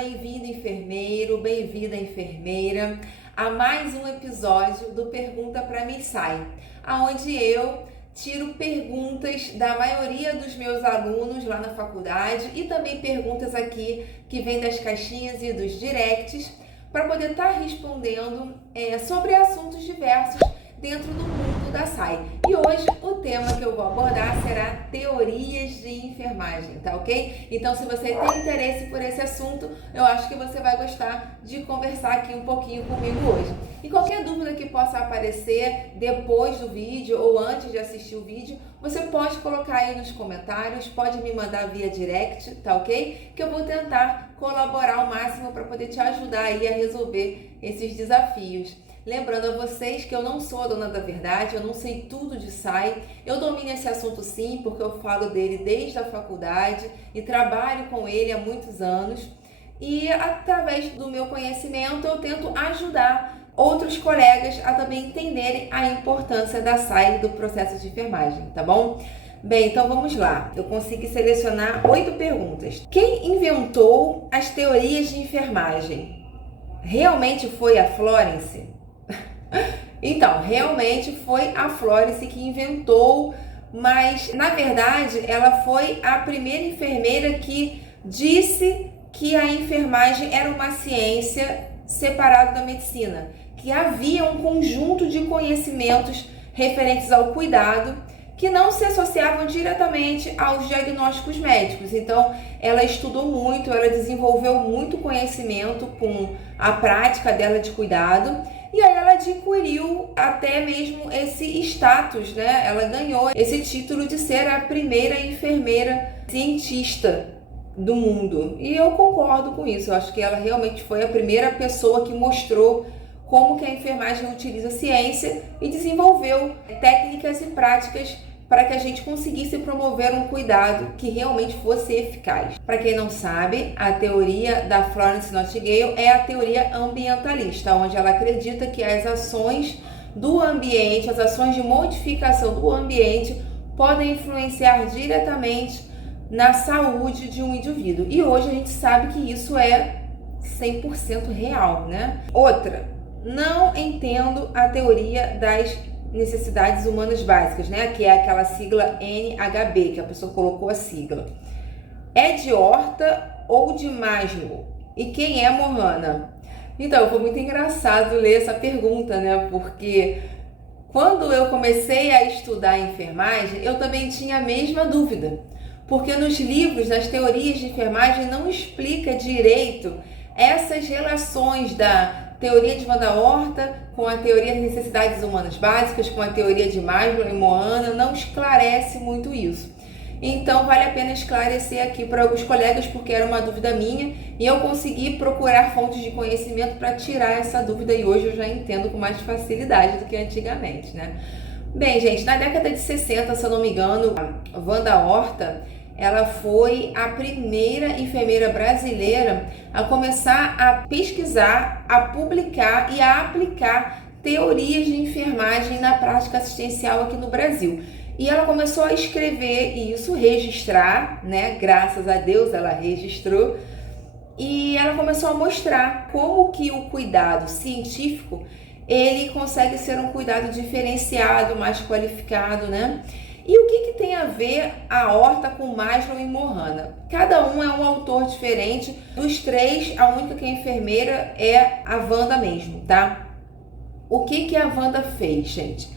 bem-vindo enfermeiro, bem-vinda enfermeira a mais um episódio do Pergunta Pra Mim Sai, onde eu tiro perguntas da maioria dos meus alunos lá na faculdade e também perguntas aqui que vêm das caixinhas e dos directs para poder estar respondendo sobre assuntos diversos dentro do mundo da SAI. E hoje o tema que eu vou abordar será teorias de enfermagem, tá ok? Então, se você tem interesse por esse assunto, eu acho que você vai gostar de conversar aqui um pouquinho comigo hoje. E qualquer dúvida que possa aparecer depois do vídeo ou antes de assistir o vídeo, você pode colocar aí nos comentários, pode me mandar via direct, tá ok? Que eu vou tentar colaborar ao máximo para poder te ajudar aí a resolver esses desafios. Lembrando a vocês que eu não sou a dona da verdade, eu não sei tudo de SAI, eu domino esse assunto sim, porque eu falo dele desde a faculdade e trabalho com ele há muitos anos. E através do meu conhecimento eu tento ajudar outros colegas a também entenderem a importância da SAI e do processo de enfermagem, tá bom? Bem, então vamos lá. Eu consegui selecionar 8 perguntas. Quem inventou as teorias de enfermagem? Realmente foi a Florence? Então, realmente foi a Florence que inventou, mas na verdade ela foi a primeira enfermeira que disse que a enfermagem era uma ciência separada da medicina, que havia um conjunto de conhecimentos referentes ao cuidado que não se associavam diretamente aos diagnósticos médicos. Então, ela estudou muito, ela desenvolveu muito conhecimento com a prática dela de cuidado. E aí ela adquiriu até mesmo esse status, né? Ela ganhou esse título de ser a primeira enfermeira cientista do mundo. E eu concordo com isso. Eu acho que ela realmente foi a primeira pessoa que mostrou como que a enfermagem utiliza a ciência e desenvolveu técnicas e práticas para que a gente conseguisse promover um cuidado que realmente fosse eficaz. Para quem não sabe, a teoria da Florence Nightingale é a teoria ambientalista, onde ela acredita que as ações do ambiente, as ações de modificação do ambiente podem influenciar diretamente na saúde de um indivíduo. E hoje a gente sabe que isso é 100% real, né? Outra, não entendo a teoria das necessidades humanas básicas, né? Que é aquela sigla NHB, que a pessoa colocou a sigla. É de Horta ou de Maslow? E quem é Mohana? Então, foi muito engraçado ler essa pergunta, né? Porque quando eu comecei a estudar enfermagem, eu também tinha a mesma dúvida. Porque nos livros, nas teorias de enfermagem, não explica direito essas relações da teoria de Wanda Horta com a teoria das necessidades humanas básicas, com a teoria de Maslow e Mohana, não esclarece muito isso. Então vale a pena esclarecer aqui para alguns colegas, porque era uma dúvida minha e eu consegui procurar fontes de conhecimento para tirar essa dúvida e hoje eu já entendo com mais facilidade do que antigamente, né? Bem, gente, na década de 60, se eu não me engano, a Wanda Horta, ela foi a primeira enfermeira brasileira a começar a pesquisar, a publicar e a aplicar teorias de enfermagem na prática assistencial aqui no Brasil. E ela começou a escrever isso, registrar, né? Graças a Deus ela registrou. E ela começou a mostrar como que o cuidado científico, ele consegue ser um cuidado diferenciado, mais qualificado, né? E o que tem a ver a Horta com Maslow e Mohana? Cada um é um autor diferente. Dos três, a única que é enfermeira é a Wanda mesmo, tá? O que a Wanda fez, gente?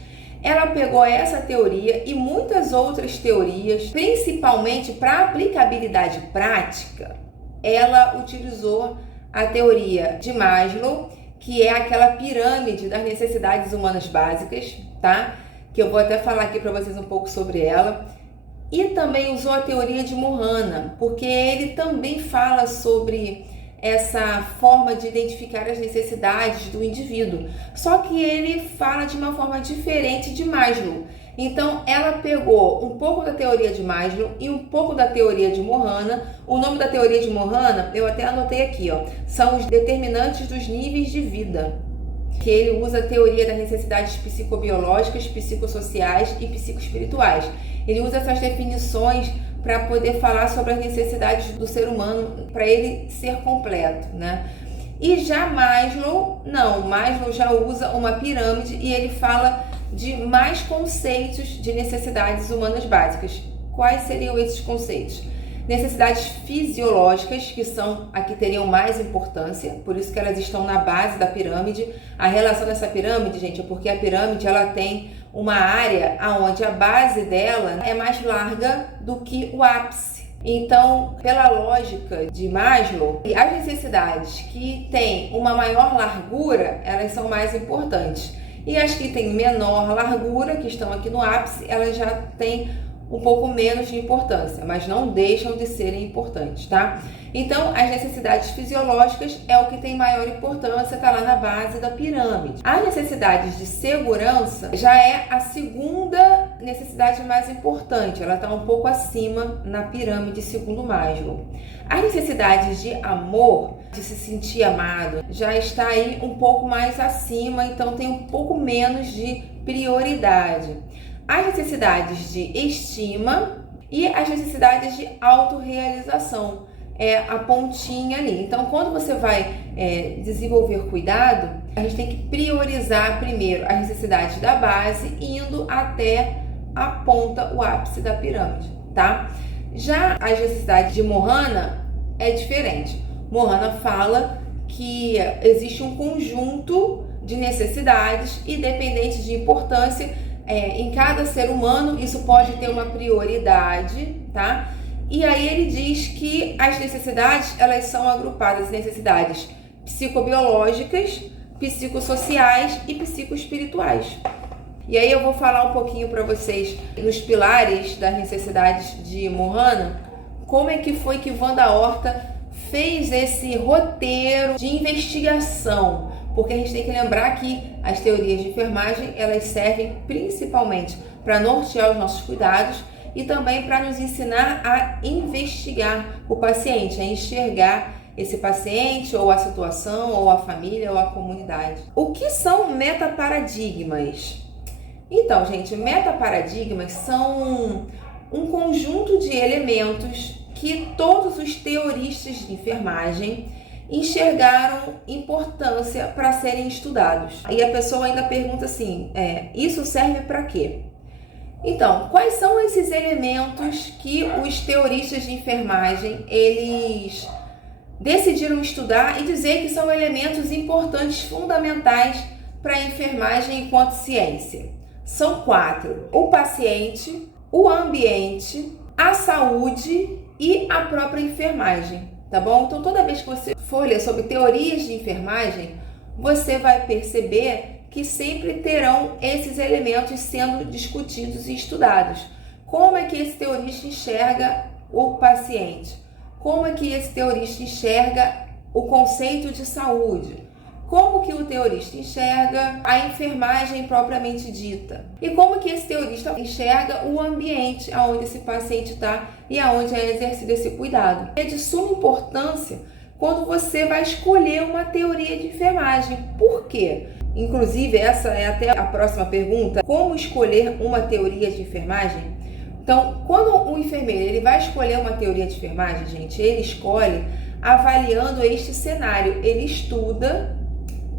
Ela pegou essa teoria e muitas outras teorias, principalmente para aplicabilidade prática, ela utilizou a teoria de Maslow, que é aquela pirâmide das necessidades humanas básicas, tá? Que eu vou até falar aqui para vocês um pouco sobre ela, e também usou a teoria de Mohana, porque ele também fala sobre essa forma de identificar as necessidades do indivíduo, só que ele fala de uma forma diferente de Maslow. Então ela pegou um pouco da teoria de Maslow e um pouco da teoria de Mohana. O nome da teoria de Mohana, eu até anotei aqui, ó, são os determinantes dos níveis de vida, que ele usa a teoria das necessidades psicobiológicas, psicossociais e psicoespirituais. Ele usa essas definições para poder falar sobre as necessidades do ser humano, para ele ser completo, né? E já Maslow, não, Maslow já usa uma pirâmide e ele fala de mais conceitos de necessidades humanas básicas. Quais seriam esses conceitos? Necessidades fisiológicas, que são a que teriam mais importância, por isso que elas estão na base da pirâmide. A relação dessa pirâmide, gente, é porque a pirâmide ela tem uma área onde a base dela é mais larga do que o ápice. Então, pela lógica de Maslow, as necessidades que têm uma maior largura, elas são mais importantes. E as que têm menor largura, que estão aqui no ápice, elas já têm um pouco menos de importância, mas não deixam de serem importantes, tá? Então, as necessidades fisiológicas é o que tem maior importância, tá lá na base da pirâmide. As necessidades de segurança já é a segunda necessidade mais importante, ela tá um pouco acima na pirâmide segundo Maslow. As necessidades de amor, de se sentir amado, já está aí um pouco mais acima, então tem um pouco menos de prioridade. As necessidades de estima e as necessidades de autorrealização, é a pontinha ali. Então, quando você vai desenvolver cuidado, a gente tem que priorizar primeiro as necessidades da base, indo até a ponta, o ápice da pirâmide, tá? Já as necessidades de Mohana é diferente. Mohana fala que existe um conjunto de necessidades independentes de importância em cada ser humano, isso pode ter uma prioridade, tá? E aí ele diz que as necessidades, elas são agrupadas em necessidades psicobiológicas, psicossociais e psicoespirituais. E aí eu vou falar um pouquinho para vocês nos pilares das necessidades de Mohana, como é que foi que Wanda Horta fez esse roteiro de investigação, porque a gente tem que lembrar que as teorias de enfermagem, elas servem principalmente para nortear os nossos cuidados e também para nos ensinar a investigar o paciente, a enxergar esse paciente, ou a situação, ou a família, ou a comunidade. O que são metaparadigmas? Então, gente, metaparadigmas são um conjunto de elementos que todos os teoristas de enfermagem enxergaram importância para serem estudados. E a pessoa ainda pergunta assim, isso serve para quê? Então, quais são esses elementos que os teoristas de enfermagem, eles decidiram estudar e dizer que são elementos importantes, fundamentais para a enfermagem enquanto ciência? São 4. O paciente, o ambiente, a saúde e a própria enfermagem, tá bom? Então, toda vez que você for ler sobre teorias de enfermagem, você vai perceber que sempre terão esses elementos sendo discutidos e estudados. Como é que esse teorista enxerga o paciente? Como é que esse teorista enxerga o conceito de saúde? Como que o teorista enxerga a enfermagem propriamente dita? E como que esse teorista enxerga o ambiente onde esse paciente está e aonde é exercido esse cuidado? É de suma importância quando você vai escolher uma teoria de enfermagem. Por quê? Inclusive, essa é até a próxima pergunta. Como escolher uma teoria de enfermagem? Então, quando o enfermeiro ele vai escolher uma teoria de enfermagem, gente, ele escolhe avaliando este cenário. Ele estuda,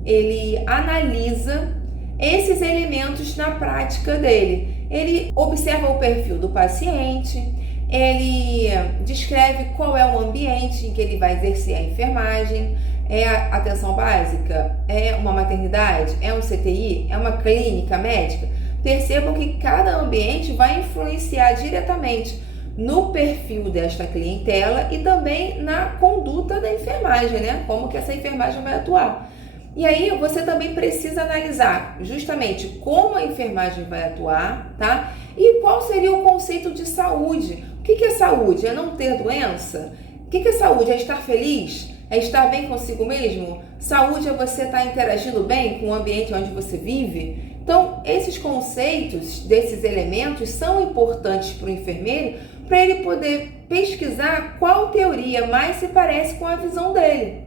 ele analisa esses elementos na prática dele. Ele observa o perfil do paciente, ele descreve qual é o ambiente em que ele vai exercer a enfermagem. É a atenção básica? É uma maternidade? É um CTI? É uma clínica médica? Percebam que cada ambiente vai influenciar diretamente no perfil desta clientela e também na conduta da enfermagem, né? Como que essa enfermagem vai atuar. E aí você também precisa analisar justamente como a enfermagem vai atuar, tá? E qual seria o conceito de saúde? O que é saúde? É não ter doença? O que é saúde? É estar feliz? É estar bem consigo mesmo? Saúde é você estar interagindo bem com o ambiente onde você vive? Então, esses conceitos, desses elementos, são importantes para o enfermeiro para ele poder pesquisar qual teoria mais se parece com a visão dele.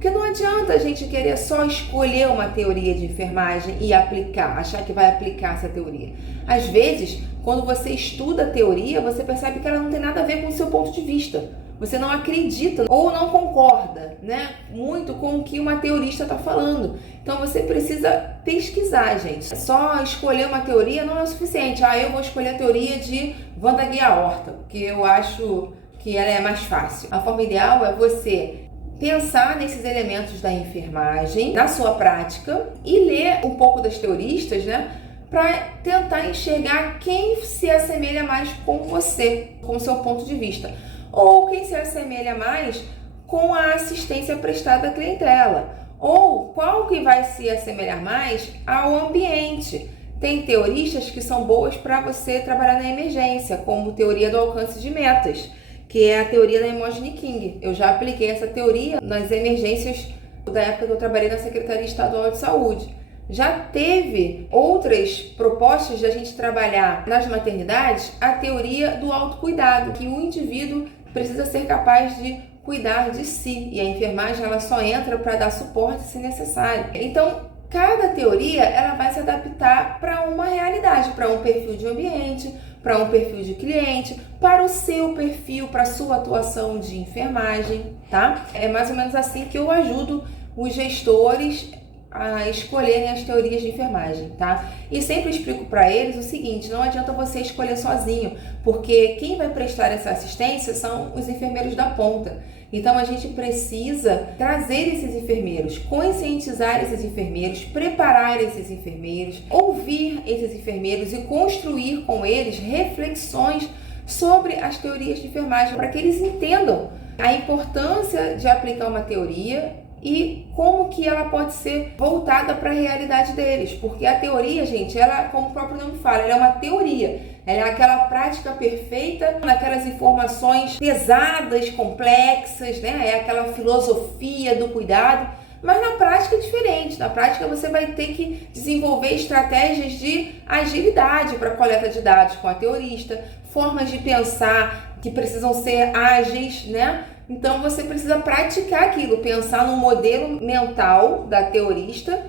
Porque não adianta a gente querer só escolher uma teoria de enfermagem e aplicar, achar que vai aplicar essa teoria. Às vezes, quando você estuda a teoria, você percebe que ela não tem nada a ver com o seu ponto de vista. Você não acredita ou não concorda, né, muito com o que uma teorista está falando. Então você precisa pesquisar, gente. Só escolher uma teoria não é o suficiente. Eu vou escolher a teoria de Wanda Guiaorta, porque eu acho que ela é mais fácil. A forma ideal é você pensar nesses elementos da enfermagem, na sua prática, e ler um pouco das teoristas, né, para tentar enxergar quem se assemelha mais com você, com o seu ponto de vista, ou quem se assemelha mais com a assistência prestada à clientela, ou qual que vai se assemelhar mais ao ambiente. Tem teoristas que são boas para você trabalhar na emergência, como teoria do alcance de metas, que é a teoria da Imogen King. Eu já apliquei essa teoria nas emergências da época que eu trabalhei na Secretaria Estadual de Saúde. Já teve outras propostas de a gente trabalhar nas maternidades a teoria do autocuidado, que o indivíduo precisa ser capaz de cuidar de si, e a enfermagem ela só entra para dar suporte se necessário. Então, cada teoria ela vai se adaptar para uma realidade, para um perfil de ambiente, para um perfil de cliente, para o seu perfil, para a sua atuação de enfermagem, tá? É mais ou menos assim que eu ajudo os gestores a escolherem as teorias de enfermagem, tá? E sempre explico para eles o seguinte: não adianta você escolher sozinho, porque quem vai prestar essa assistência são os enfermeiros da ponta. Então a gente precisa trazer esses enfermeiros, conscientizar esses enfermeiros, preparar esses enfermeiros, ouvir esses enfermeiros e construir com eles reflexões sobre as teorias de enfermagem, para que eles entendam a importância de aplicar uma teoria e como que ela pode ser voltada para a realidade deles. Porque a teoria, gente, ela, como o próprio nome fala, ela é uma teoria. Ela é aquela prática perfeita, naquelas informações pesadas, complexas, né? É aquela filosofia do cuidado. Mas na prática é diferente. Na prática você vai ter que desenvolver estratégias de agilidade para a coleta de dados com a teorista, formas de pensar que precisam ser ágeis, né? Então você precisa praticar aquilo, pensar no modelo mental da teorista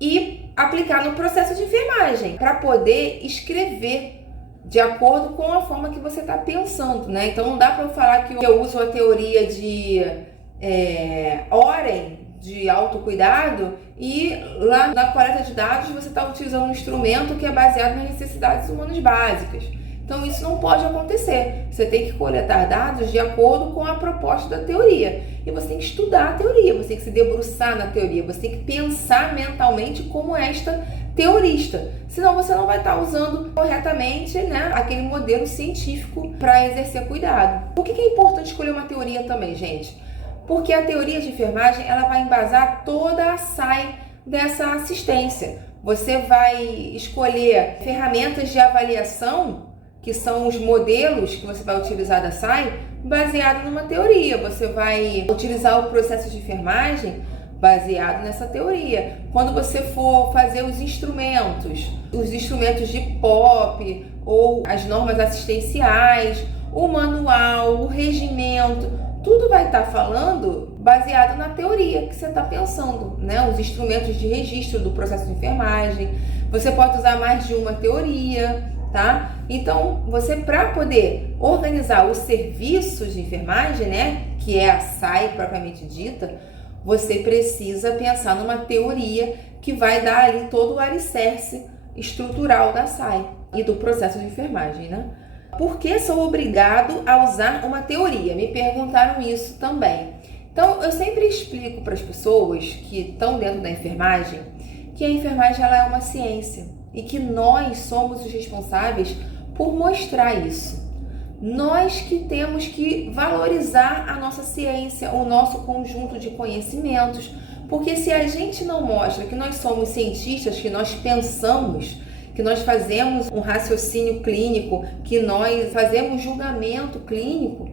e aplicar no processo de enfermagem para poder escrever de acordo com a forma que você está pensando, né? Então não dá para eu falar que eu uso a teoria de Oren, de autocuidado, e lá na coleta de dados você está utilizando um instrumento que é baseado nas necessidades humanas básicas. Então isso não pode acontecer. Você tem que coletar dados de acordo com a proposta da teoria. E você tem que estudar a teoria, você tem que se debruçar na teoria, você tem que pensar mentalmente como esta teorista. Senão você não vai estar usando corretamente, né, aquele modelo científico para exercer cuidado. Por que é importante escolher uma teoria também, gente? Porque a teoria de enfermagem ela vai embasar toda a SAI dessa assistência. Você vai escolher ferramentas de avaliação, que são os modelos que você vai utilizar da SAI, baseado numa teoria. Você vai utilizar o processo de enfermagem baseado nessa teoria. Quando você for fazer os instrumentos de POP, ou as normas assistenciais, o manual, o regimento, tudo vai estar falando baseado na teoria que você está pensando, né? Os instrumentos de registro do processo de enfermagem. Você pode usar mais de uma teoria, tá? Então, você, para poder organizar os serviços de enfermagem, né, que é a SAI propriamente dita, você precisa pensar numa teoria que vai dar ali todo o alicerce estrutural da SAI e do processo de enfermagem, né? Por que sou obrigado a usar uma teoria? Me perguntaram isso também. Então, eu sempre explico para as pessoas que estão dentro da enfermagem que a enfermagem ela é uma ciência e que nós somos os responsáveis por mostrar isso. Nós que temos que valorizar a nossa ciência, o nosso conjunto de conhecimentos, porque se a gente não mostra que nós somos cientistas, que nós pensamos, que nós fazemos um raciocínio clínico, que nós fazemos julgamento clínico,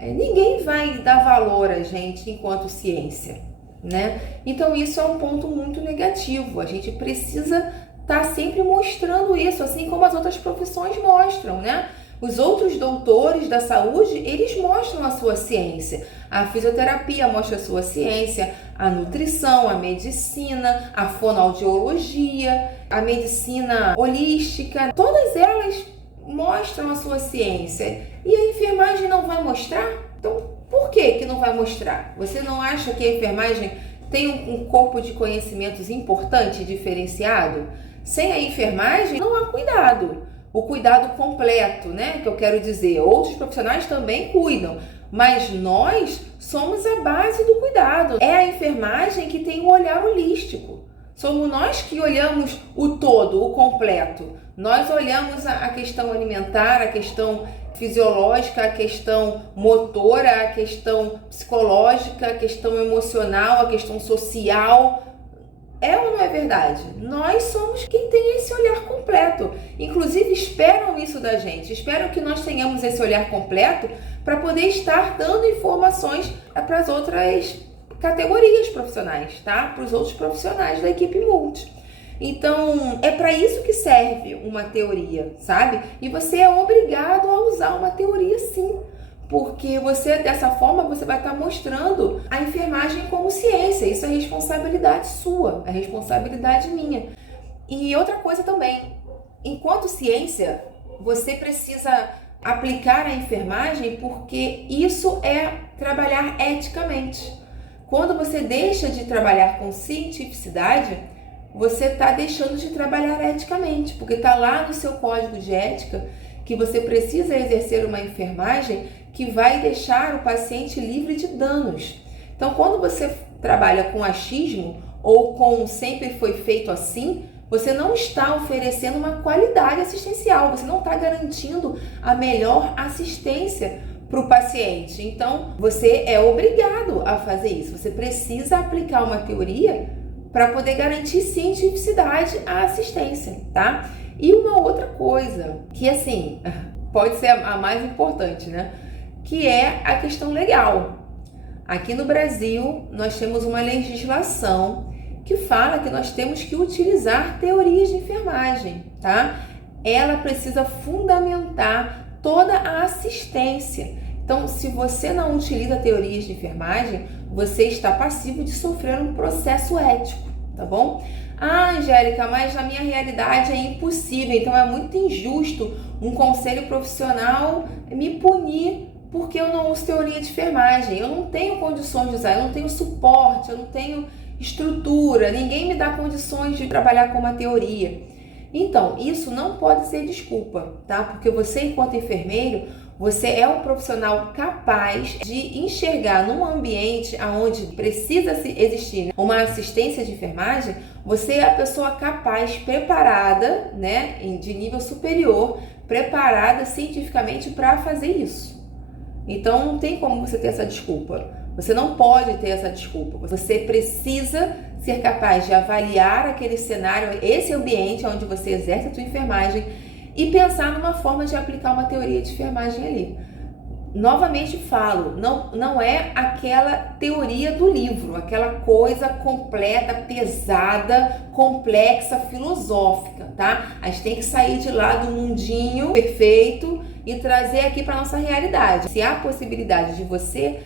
ninguém vai dar valor a gente enquanto ciência, né? Então isso é um ponto muito negativo. A gente precisa estar sempre mostrando isso, assim como as outras profissões mostram, né? Os outros doutores da saúde, eles mostram a sua ciência. A fisioterapia mostra a sua ciência, a nutrição, a medicina, a fonoaudiologia, a medicina holística, todas elas mostram a sua ciência. E a enfermagem não vai mostrar? Então, por que não vai mostrar? Você não acha que a enfermagem tem um corpo de conhecimentos importante e diferenciado? Sem a enfermagem, não há cuidado. O cuidado completo, né? Que eu quero dizer, outros profissionais também cuidam, mas nós somos a base do cuidado. É a enfermagem que tem o olhar holístico. Somos nós que olhamos o todo, o completo. Nós olhamos a questão alimentar, a questão fisiológica, a questão motora, a questão psicológica, a questão emocional, a questão social. É ou não é verdade? Nós somos quem tem esse olhar completo. Inclusive, esperam isso da gente. Esperam que nós tenhamos esse olhar completo para poder estar dando informações para as outras categorias profissionais, tá? Para os outros profissionais da equipe multi. Então, é para isso que serve uma teoria, sabe? E você é obrigado a usar uma teoria sim. Porque você, dessa forma, você vai estar mostrando a enfermagem como ciência. Isso é responsabilidade sua, é responsabilidade minha. E outra coisa também, enquanto ciência, você precisa aplicar a enfermagem porque isso é trabalhar eticamente. Quando você deixa de trabalhar com cientificidade, você está deixando de trabalhar eticamente, porque está lá no seu código de ética que você precisa exercer uma enfermagem que vai deixar o paciente livre de danos. Então, quando você trabalha com achismo ou com sempre foi feito assim, você não está oferecendo uma qualidade assistencial, você não está garantindo a melhor assistência para o paciente. Então, você é obrigado a fazer isso. Você precisa aplicar uma teoria para poder garantir cientificidade à assistência, tá? E uma outra coisa, que assim, pode ser a mais importante, né? Que é a questão legal. Aqui no Brasil, nós temos uma legislação que fala que nós temos que utilizar teorias de enfermagem, tá? Ela precisa fundamentar toda a assistência. Então, se você não utiliza teorias de enfermagem, você está passivo de sofrer um processo ético, tá bom? Ah, Angélica, mas na minha realidade é impossível, então é muito injusto um conselho profissional me punir porque eu não uso teoria de enfermagem. Eu não tenho condições de usar, eu não tenho suporte, eu não tenho estrutura, ninguém me dá condições de trabalhar com uma teoria. Então, isso não pode ser desculpa, tá? Porque você, enquanto enfermeiro, você é um profissional capaz de enxergar num ambiente onde precisa existir uma assistência de enfermagem, você é a pessoa capaz, preparada, né, de nível superior, preparada cientificamente para fazer isso. Então, não tem como você ter essa desculpa. Você não pode ter essa desculpa. Você precisa ser capaz de avaliar aquele cenário, esse ambiente onde você exerce a sua enfermagem e pensar numa forma de aplicar uma teoria de enfermagem ali. Novamente falo, não é aquela teoria do livro, aquela coisa completa, pesada, complexa, filosófica, tá? A gente tem que sair de lá do mundinho perfeito e trazer aqui para nossa realidade. Se há a possibilidade de você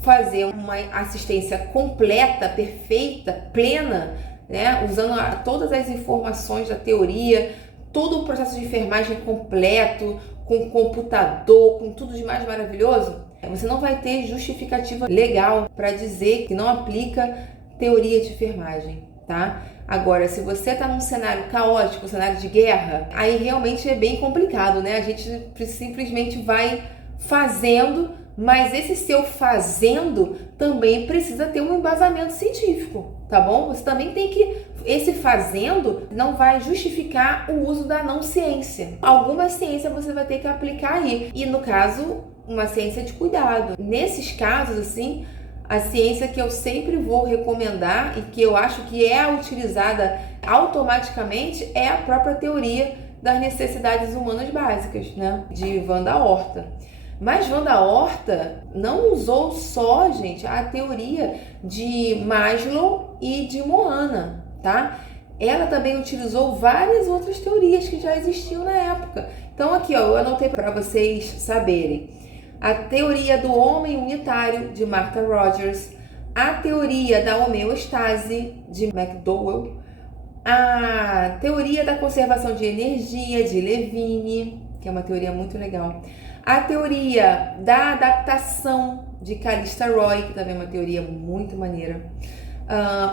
fazer uma assistência completa, perfeita, plena, né, usando todas as informações da teoria, todo o processo de enfermagem completo, com computador, com tudo de mais maravilhoso, você não vai ter justificativa legal para dizer que não aplica teoria de enfermagem, tá? Agora, se você está num cenário caótico, um cenário de guerra, aí realmente é bem complicado, né? A gente simplesmente vai fazendo, mas esse seu fazendo também precisa ter um embasamento científico, tá bom? Você também tem que... Esse fazendo não vai justificar o uso da não ciência. Alguma ciência você vai ter que aplicar aí. E no caso, uma ciência de cuidado. Nesses casos, assim, a ciência que eu sempre vou recomendar e que eu acho que é utilizada automaticamente é a própria teoria das necessidades humanas básicas, né? De Wanda Horta. Mas Wanda Horta não usou só, gente, a teoria de Maslow e de Moana, tá? ela também utilizou várias outras teorias que já existiam na época. Então aqui, ó, eu anotei para vocês saberem. A teoria do homem unitário, de Martha Rogers, a teoria da homeostase, de McDowell, a teoria da conservação de energia, de Levine, que é uma teoria muito legal, a teoria da adaptação, de Callista Roy, que também é uma teoria muito maneira,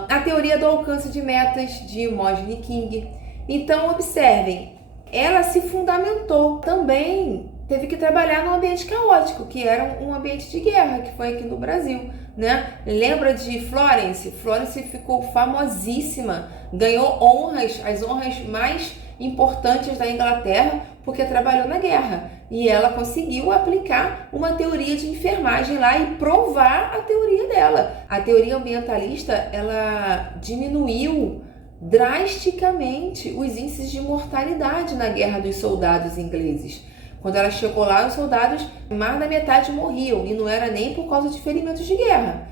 a teoria do alcance de metas, de Imogen King. Então, observem, ela se fundamentou. Também teve que trabalhar num ambiente caótico, que era um ambiente de guerra, que foi aqui no Brasil, né? Lembra de Florence? Florence ficou famosíssima, ganhou honras, as honras mais importantes da Inglaterra, porque trabalhou na guerra. E ela conseguiu aplicar uma teoria de enfermagem lá e provar a teoria dela. A teoria ambientalista, ela diminuiu drasticamente os índices de mortalidade na guerra dos soldados ingleses. Quando ela chegou lá, os soldados, mais da metade morriam, e não era nem por causa de ferimentos de guerra.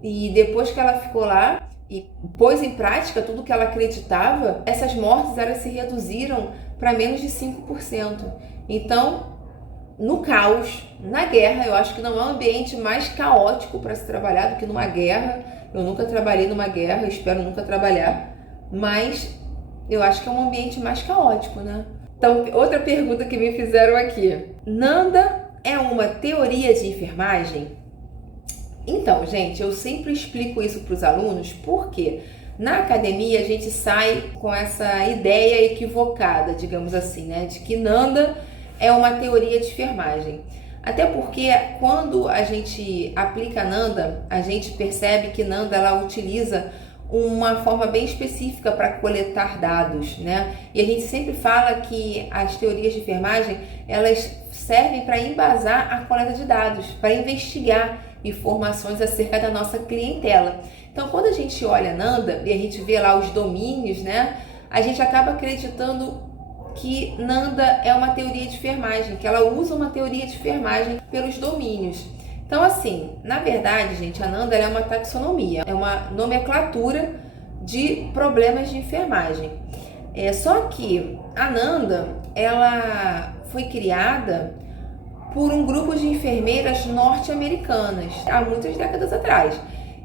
E depois que ela ficou lá e pôs em prática tudo que ela acreditava, essas mortes elas se reduziram para menos de 5%. Então, no caos, na guerra, eu acho que não há um ambiente mais caótico para se trabalhar do que numa guerra. Eu nunca trabalhei numa guerra, espero nunca trabalhar, mas eu acho que é um ambiente mais caótico, né? Então, outra pergunta que me fizeram aqui. Nanda é uma teoria de enfermagem? Então, gente, eu sempre explico isso para os alunos, porque na academia a gente sai com essa ideia equivocada, digamos assim, né? De que Nanda é uma teoria de enfermagem. Até porque quando a gente aplica Nanda, a gente percebe que Nanda ela utiliza uma forma bem específica para coletar dados, né? E a gente sempre fala que as teorias de enfermagem, elas servem para embasar a coleta de dados, para investigar informações acerca da nossa clientela. Então, quando a gente olha Nanda e a gente vê lá os domínios, né? A gente acaba acreditando que Nanda é uma teoria de enfermagem, que ela usa uma teoria de enfermagem pelos domínios. Então, assim, na verdade, gente, a Nanda é uma taxonomia, é uma nomenclatura de problemas de enfermagem. Só que a Nanda, ela foi criada por um grupo de enfermeiras norte-americanas, há muitas décadas atrás.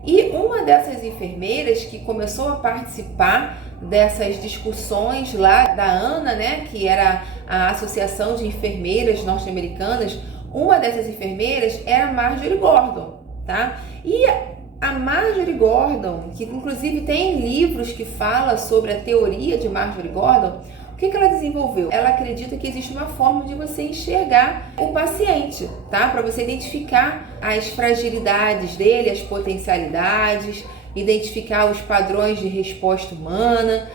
E uma dessas enfermeiras que começou a participar dessas discussões lá da ANA, né, que era a Associação de Enfermeiras Norte-Americanas, uma dessas enfermeiras era Marjorie Gordon, tá? E a Marjorie Gordon, que inclusive tem livros que falam sobre a teoria de Marjorie Gordon, o que ela desenvolveu? Ela acredita que existe uma forma de você enxergar o paciente, tá? Para você identificar as fragilidades dele, as potencialidades, identificar os padrões de resposta humana.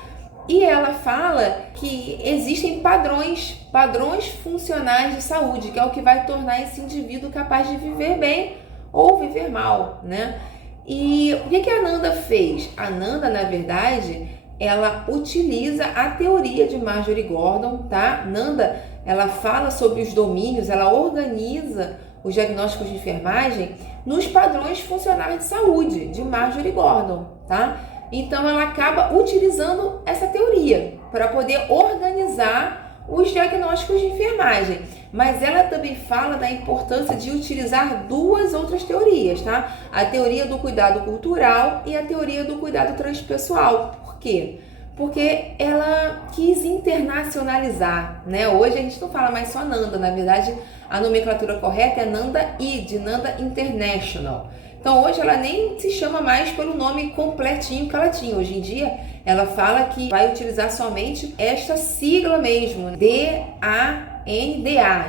E ela fala que existem padrões funcionais de saúde, que é o que vai tornar esse indivíduo capaz de viver bem ou viver mal, né? E o que a Nanda fez? A Nanda, na verdade, ela utiliza a teoria de Marjorie Gordon, tá? Nanda, ela fala sobre os domínios, ela organiza os diagnósticos de enfermagem nos padrões funcionais de saúde de Marjorie Gordon, tá? Então, ela acaba utilizando essa teoria para poder organizar os diagnósticos de enfermagem. Mas ela também fala da importância de utilizar duas outras teorias, tá? A teoria do cuidado cultural e a teoria do cuidado transpessoal. Por quê? Porque ela quis internacionalizar, né? Hoje a gente não fala mais só Nanda, na verdade a nomenclatura correta é Nanda I, de Nanda International. Então hoje ela nem se chama mais pelo nome completinho que ela tinha. Hoje em dia ela fala que vai utilizar somente esta sigla mesmo, D-A-N-D-A,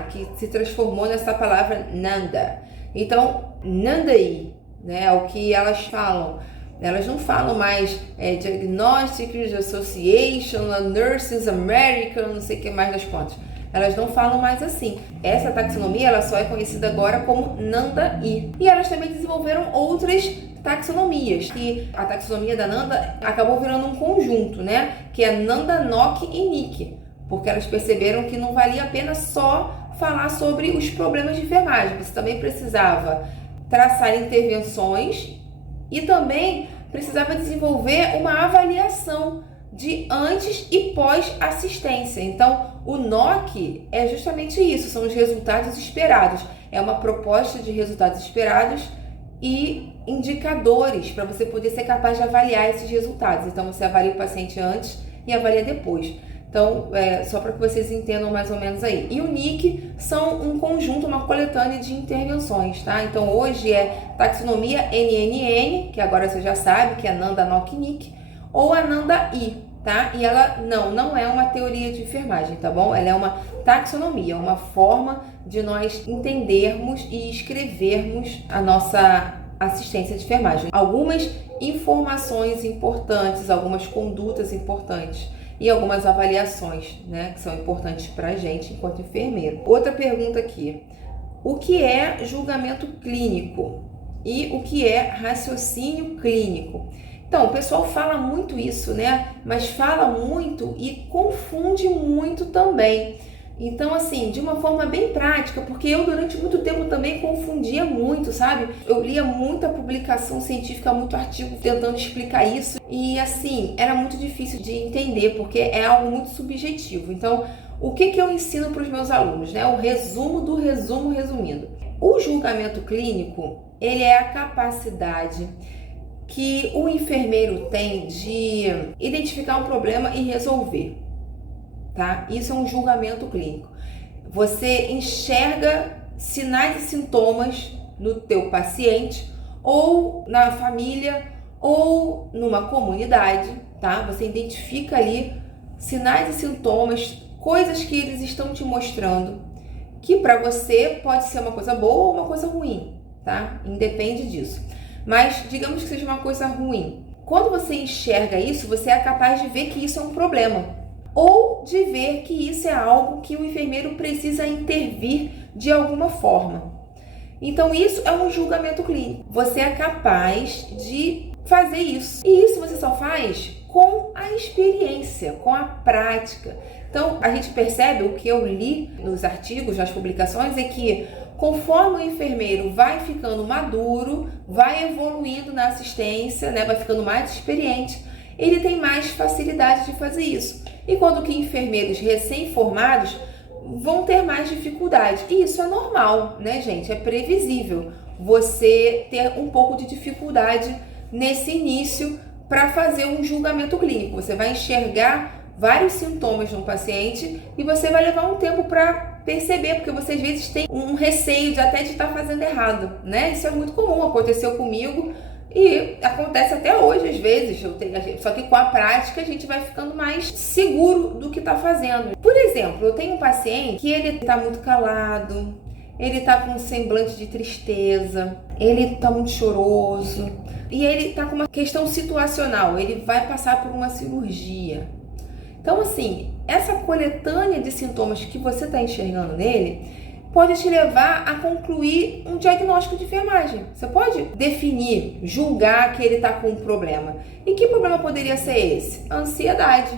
que se transformou nessa palavra Nanda. Então, Nanda-I, né, é o que elas falam. Elas não falam mais Diagnostics Association, Nurses American, não sei o que mais das contas. Elas não falam mais assim. Essa taxonomia ela só é conhecida agora como Nanda-I. E elas também desenvolveram outras taxonomias, que a taxonomia da Nanda acabou virando um conjunto, né? Que é Nanda, Nock e Nick, porque elas perceberam que não valia a pena só falar sobre os problemas de enfermagem. Você também precisava traçar intervenções e também precisava desenvolver uma avaliação de antes e pós-assistência. Então, o NOC é justamente isso, são os resultados esperados. É uma proposta de resultados esperados e indicadores para você poder ser capaz de avaliar esses resultados. Então, você avalia o paciente antes e avalia depois. Então, só para que vocês entendam mais ou menos aí. E o NIC são um conjunto, uma coletânea de intervenções, tá? Então, hoje é taxonomia NNN, que agora você já sabe, que é Nanda NOC NIC, ou a Nanda I, tá? E ela não é uma teoria de enfermagem, tá bom? Ela é uma taxonomia, uma forma de nós entendermos e escrevermos a nossa assistência de enfermagem. Algumas informações importantes, algumas condutas importantes e algumas avaliações, né, que são importantes para a gente enquanto enfermeiro. Outra pergunta aqui: o que é julgamento clínico e o que é raciocínio clínico? Então, o pessoal fala muito isso, né? Mas fala muito e confunde muito também. Então, assim, de uma forma bem prática, porque eu durante muito tempo também confundia muito, sabe? Eu lia muita publicação científica, muito artigo tentando explicar isso e, assim, era muito difícil de entender, porque é algo muito subjetivo. Então, o que eu ensino para os meus alunos, né? O resumo do resumo resumindo. O julgamento clínico, ele é a capacidade que o enfermeiro tem de identificar um problema e resolver. Tá? Isso é um julgamento clínico. Você enxerga sinais e sintomas no teu paciente ou na família ou numa comunidade, tá? Você identifica ali sinais e sintomas, coisas que eles estão te mostrando, que para você pode ser uma coisa boa ou uma coisa ruim, tá? Independe disso. Mas digamos que seja uma coisa ruim. Quando você enxerga isso, você é capaz de ver que isso é um problema. Ou de ver que isso é algo que o enfermeiro precisa intervir de alguma forma. Então isso é um julgamento clínico. Você é capaz de fazer isso. E isso você só faz com a experiência, com a prática. Então a gente percebe, o que eu li nos artigos, nas publicações, é que conforme o enfermeiro vai ficando maduro, vai evoluindo na assistência, né, vai ficando mais experiente, ele tem mais facilidade de fazer isso. E quando que enfermeiros recém-formados vão ter mais dificuldade. E isso é normal, né, gente? É previsível você ter um pouco de dificuldade nesse início para fazer um julgamento clínico. Você vai enxergar vários sintomas no paciente e você vai levar um tempo para perceber, porque você às vezes tem um receio de até de estar fazendo errado, né? Isso é muito comum, aconteceu comigo. E acontece até hoje, às vezes, só que com a prática a gente vai ficando mais seguro do que está fazendo. Por exemplo, eu tenho um paciente que ele está muito calado, ele está com um semblante de tristeza, ele está muito choroso e ele está com uma questão situacional, ele vai passar por uma cirurgia. Então, assim, essa coletânea de sintomas que você está enxergando nele pode te levar a concluir um diagnóstico de enfermagem. Você pode definir, julgar que ele está com um problema. E que problema poderia ser esse? Ansiedade,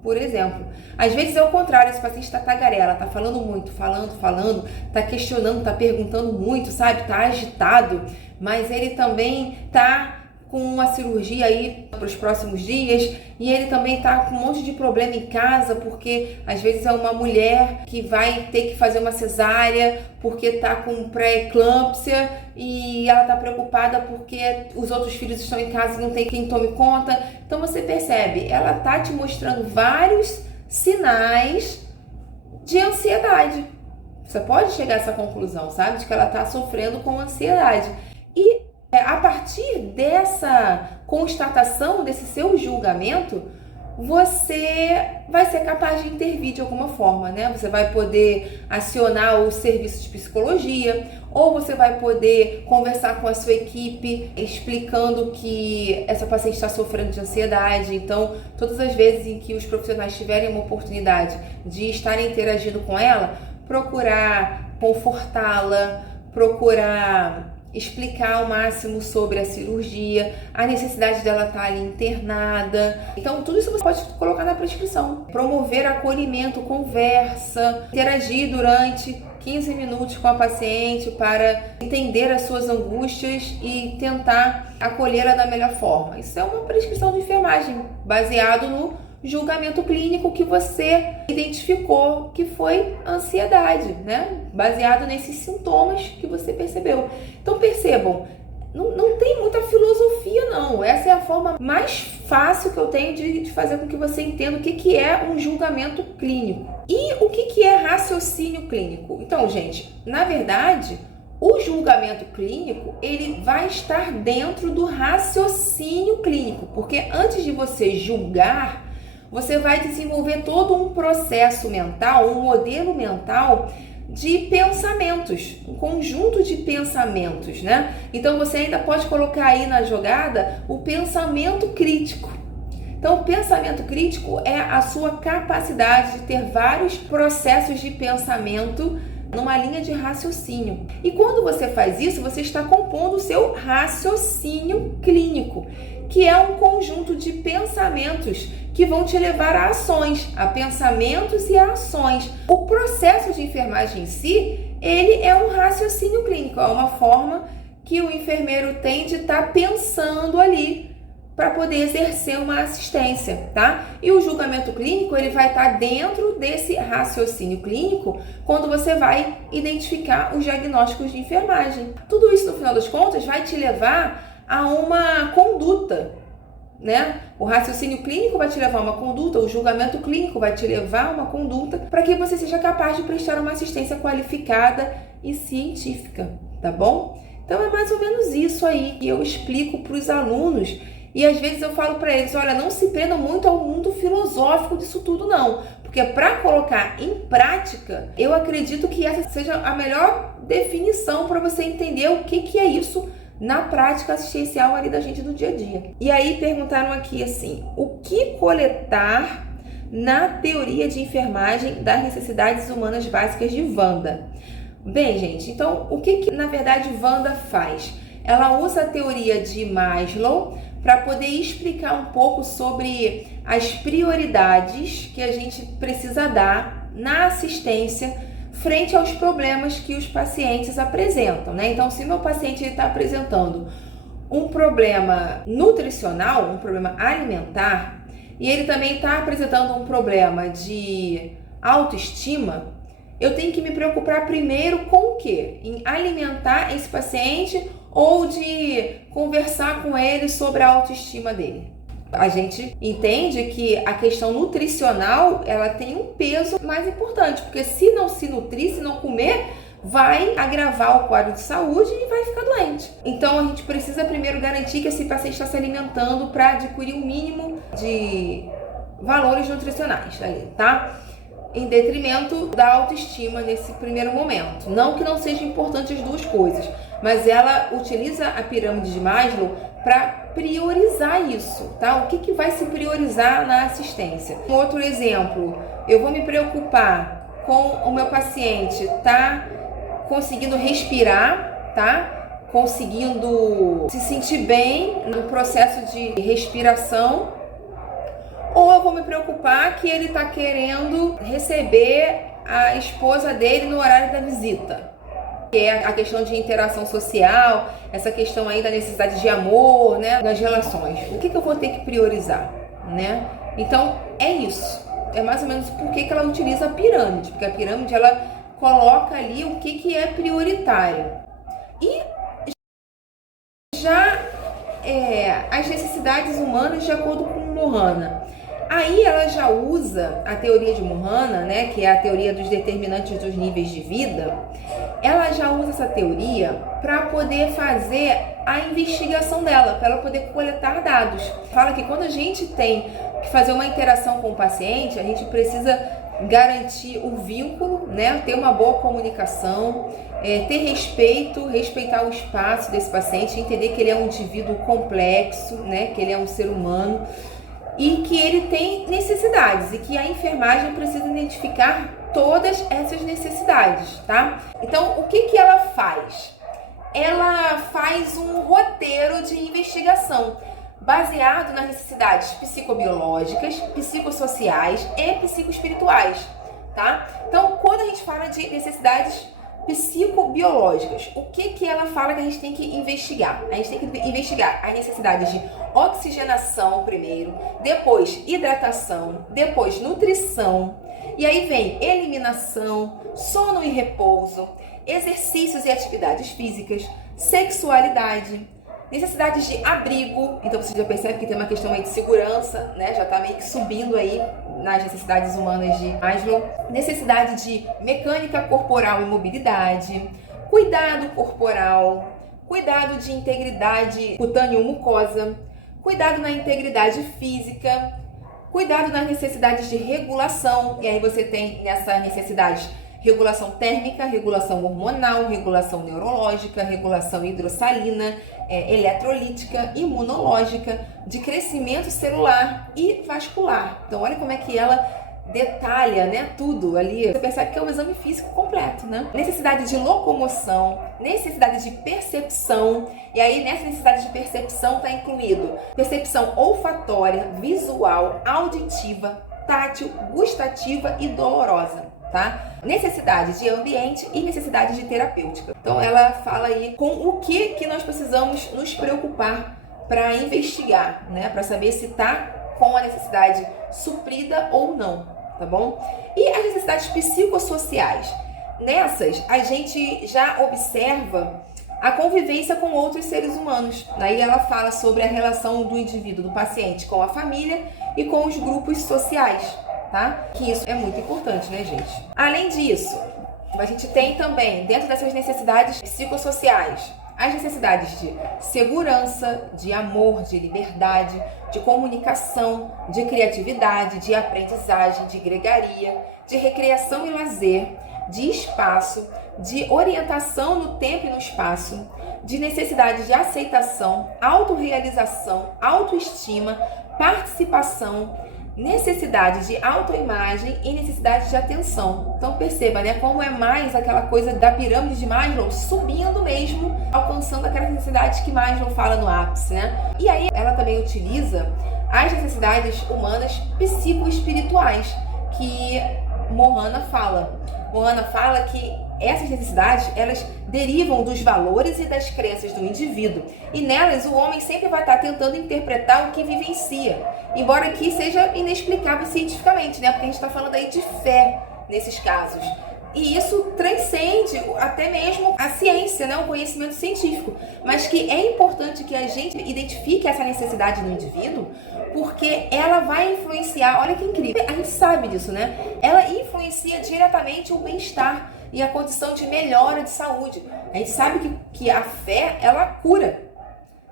por exemplo. Às vezes é o contrário, esse paciente está tagarela, está falando muito, falando, está questionando, está perguntando muito, sabe? Está agitado, mas ele também está com uma cirurgia aí para os próximos dias e ele também tá com um monte de problema em casa, porque às vezes é uma mulher que vai ter que fazer uma cesárea porque tá com pré-eclâmpsia e ela tá preocupada porque os outros filhos estão em casa e não tem quem tome conta. Então você percebe, ela tá te mostrando vários sinais de ansiedade. Você pode chegar a essa conclusão, sabe? De que ela tá sofrendo com ansiedade. E a partir dessa constatação, desse seu julgamento, você vai ser capaz de intervir de alguma forma, né? Você vai poder acionar o serviço de psicologia, ou você vai poder conversar com a sua equipe explicando que essa paciente está sofrendo de ansiedade. Então, todas as vezes em que os profissionais tiverem uma oportunidade de estarem interagindo com ela, procurar confortá-la, procurar explicar ao máximo sobre a cirurgia, a necessidade dela estar ali internada. Então, tudo isso você pode colocar na prescrição. Promover acolhimento, conversa, interagir durante 15 minutos com a paciente para entender as suas angústias e tentar acolhê-la da melhor forma. Isso é uma prescrição de enfermagem, baseado no julgamento clínico que você identificou, que foi ansiedade, né? Baseado nesses sintomas que você percebeu. Então percebam, não tem muita filosofia não, essa é a forma mais fácil que eu tenho de fazer com que você entenda o que é um julgamento clínico. E o que é raciocínio clínico? Então, gente, na verdade, o julgamento clínico, ele vai estar dentro do raciocínio clínico, porque antes de você julgar, você vai desenvolver todo um processo mental, um modelo mental de pensamentos, um conjunto de pensamentos, né? Então você ainda pode colocar aí na jogada o pensamento crítico. Então, o pensamento crítico é a sua capacidade de ter vários processos de pensamento numa linha de raciocínio. E quando você faz isso, você está compondo o seu raciocínio clínico, que é um conjunto de pensamentos que vão te levar a ações, a pensamentos e a ações. O processo de enfermagem em si, ele é um raciocínio clínico, é uma forma que o enfermeiro tem de estar pensando ali para poder exercer uma assistência, tá? E o julgamento clínico, ele vai estar dentro desse raciocínio clínico quando você vai identificar os diagnósticos de enfermagem. Tudo isso, no final das contas, vai te levar a uma conduta, né? O raciocínio clínico vai te levar a uma conduta, o julgamento clínico vai te levar a uma conduta para que você seja capaz de prestar uma assistência qualificada e científica, tá bom? Então é mais ou menos isso aí que eu explico para os alunos. E às vezes eu falo para eles, olha, não se prendam muito ao mundo filosófico disso tudo não, porque para colocar em prática, eu acredito que essa seja a melhor definição para você entender o que é isso na prática assistencial ali da gente do dia a dia. E aí perguntaram aqui assim, o que coletar na teoria de enfermagem das necessidades humanas básicas de Wanda? Bem, gente, então o que na verdade Wanda faz? Ela usa a teoria de Maslow para poder explicar um pouco sobre as prioridades que a gente precisa dar na assistência frente aos problemas que os pacientes apresentam, né? Então, se meu paciente está apresentando um problema nutricional, um problema alimentar, e ele também está apresentando um problema de autoestima, eu tenho que me preocupar primeiro com o quê? Em alimentar esse paciente ou de conversar com ele sobre a autoestima dele. A gente entende que a questão nutricional, ela tem um peso mais importante, porque se não se nutrir, se não comer, vai agravar o quadro de saúde e vai ficar doente. Então a gente precisa primeiro garantir que esse paciente está se alimentando para adquirir um mínimo de valores nutricionais ali, tá? Em detrimento da autoestima nesse primeiro momento. Não que não seja importante as duas coisas, mas ela utiliza a pirâmide de Maslow para priorizar isso, tá? O que vai se priorizar na assistência? Um outro exemplo, eu vou me preocupar com o meu paciente tá conseguindo respirar, tá? Conseguindo se sentir bem no processo de respiração, ou eu vou me preocupar que ele está querendo receber a esposa dele no horário da visita, que é a questão de interação social, essa questão aí da necessidade de amor, né, nas relações. O que eu vou ter que priorizar, né? Então, é isso. É mais ou menos por que ela utiliza a pirâmide, porque a pirâmide, ela coloca ali o que é prioritário. E já as necessidades humanas de acordo com Mohana. Aí ela já usa a teoria de Mohana, né, que é a teoria dos determinantes dos níveis de vida. Ela já usa essa teoria para poder fazer a investigação dela, para ela poder coletar dados. Fala que quando a gente tem que fazer uma interação com o paciente, a gente precisa garantir o vínculo, né, ter uma boa comunicação, ter respeito, respeitar o espaço desse paciente, entender que ele é um indivíduo complexo, né, que ele é um ser humano, e que ele tem necessidades e que a enfermagem precisa identificar todas essas necessidades, tá? Então, o que ela faz? Ela faz um roteiro de investigação baseado nas necessidades psicobiológicas, psicossociais e psicoespirituais, tá? Então, quando a gente fala de necessidades psicobiológicas, o que ela fala que a gente tem que investigar? A gente tem que investigar as necessidades de oxigenação primeiro, depois hidratação, depois nutrição, e aí vem eliminação, sono e repouso, exercícios e atividades físicas, sexualidade, necessidades de abrigo. Então você já percebe que tem uma questão aí de segurança, né? Já tá meio que subindo aí nas necessidades humanas de Maslow. Necessidade de mecânica corporal e mobilidade, cuidado corporal, cuidado de integridade cutâneo-mucosa, cuidado na integridade física, cuidado nas necessidades de regulação. E aí você tem nessa necessidade regulação térmica, regulação hormonal, regulação neurológica, regulação hidrossalina, eletrolítica, imunológica, de crescimento celular e vascular. Então olha como é que ela detalha, né, tudo ali. Você percebe que é um exame físico completo, né? Necessidade de locomoção, necessidade de percepção. E aí nessa necessidade de percepção está incluído percepção olfatória, visual, auditiva, tátil, gustativa e dolorosa. Tá? Necessidade de ambiente e necessidade de terapêutica. Então ela fala aí com o que nós precisamos nos preocupar para investigar, né? Para saber se está com a necessidade suprida ou não, tá bom? E as necessidades psicossociais. Nessas, a gente já observa a convivência com outros seres humanos. Daí ela fala sobre a relação do indivíduo, do paciente, com a família e com os grupos sociais. Tá? Que isso é muito importante, né, gente? Além disso, a gente tem também, dentro dessas necessidades psicossociais, as necessidades de segurança, de amor, de liberdade, de comunicação, de criatividade, de aprendizagem, de gregaria, de recreação e lazer, de espaço, de orientação no tempo e no espaço, de necessidade de aceitação, autorrealização, autoestima, participação, necessidade de autoimagem e necessidade de atenção. Então perceba, né, como é mais aquela coisa da pirâmide de Maslow subindo mesmo, alcançando aquelas necessidades que Maslow fala no ápice, né? E aí ela também utiliza as necessidades humanas psicoespirituais que Mohana fala. Mohana fala que essas necessidades, elas derivam dos valores e das crenças do indivíduo. E nelas, o homem sempre vai estar tentando interpretar o que vivencia. Embora aqui seja inexplicável cientificamente, né? Porque a gente está falando aí de fé nesses casos. E isso transcende até mesmo a ciência, né? O conhecimento científico. Mas que é importante que a gente identifique essa necessidade no indivíduo, porque ela vai influenciar, olha que incrível, a gente sabe disso, né? Ela influencia diretamente o bem-estar e a condição de melhora de saúde. A gente sabe que a fé, ela cura.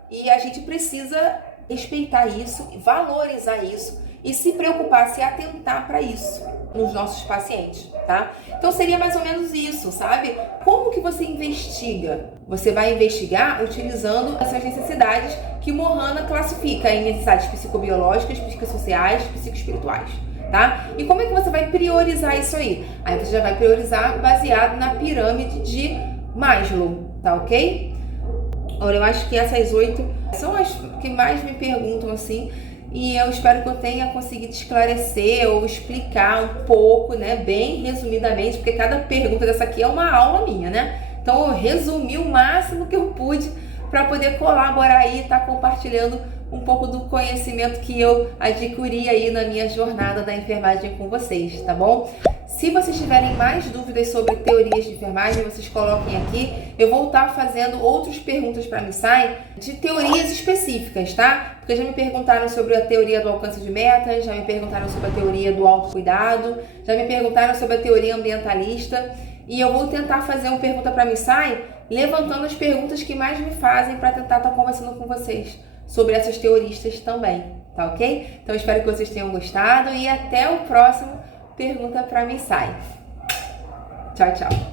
E a gente precisa respeitar isso, valorizar isso e se preocupar, se atentar para isso nos nossos pacientes, tá? Então seria mais ou menos isso, sabe? Como que você investiga? Você vai investigar utilizando essas necessidades que Mohana classifica em necessidades psicobiológicas, psicossociais, psicoespirituais. Tá? E como é que você vai priorizar isso aí? Aí você já vai priorizar baseado na pirâmide de Maslow, tá ok? Olha, eu acho que essas 8 são as que mais me perguntam assim, e eu espero que eu tenha conseguido esclarecer ou explicar um pouco, né, bem resumidamente, porque cada pergunta dessa aqui é uma aula minha, né? Então eu resumi o máximo que eu pude para poder colaborar aí e estar compartilhando um pouco do conhecimento que eu adquiri aí na minha jornada da enfermagem com vocês, tá bom? Se vocês tiverem mais dúvidas sobre teorias de enfermagem, vocês coloquem aqui. Eu vou estar fazendo outras perguntas para a Missai de teorias específicas, tá? Porque já me perguntaram sobre a teoria do alcance de metas, já me perguntaram sobre a teoria do autocuidado, já me perguntaram sobre a teoria ambientalista. E eu vou tentar fazer uma pergunta para a Missai, levantando as perguntas que mais me fazem para tentar estar conversando com vocês sobre essas teoristas também, tá ok? Então espero que vocês tenham gostado e até o próximo Pergunta para Missai. Tchau, tchau.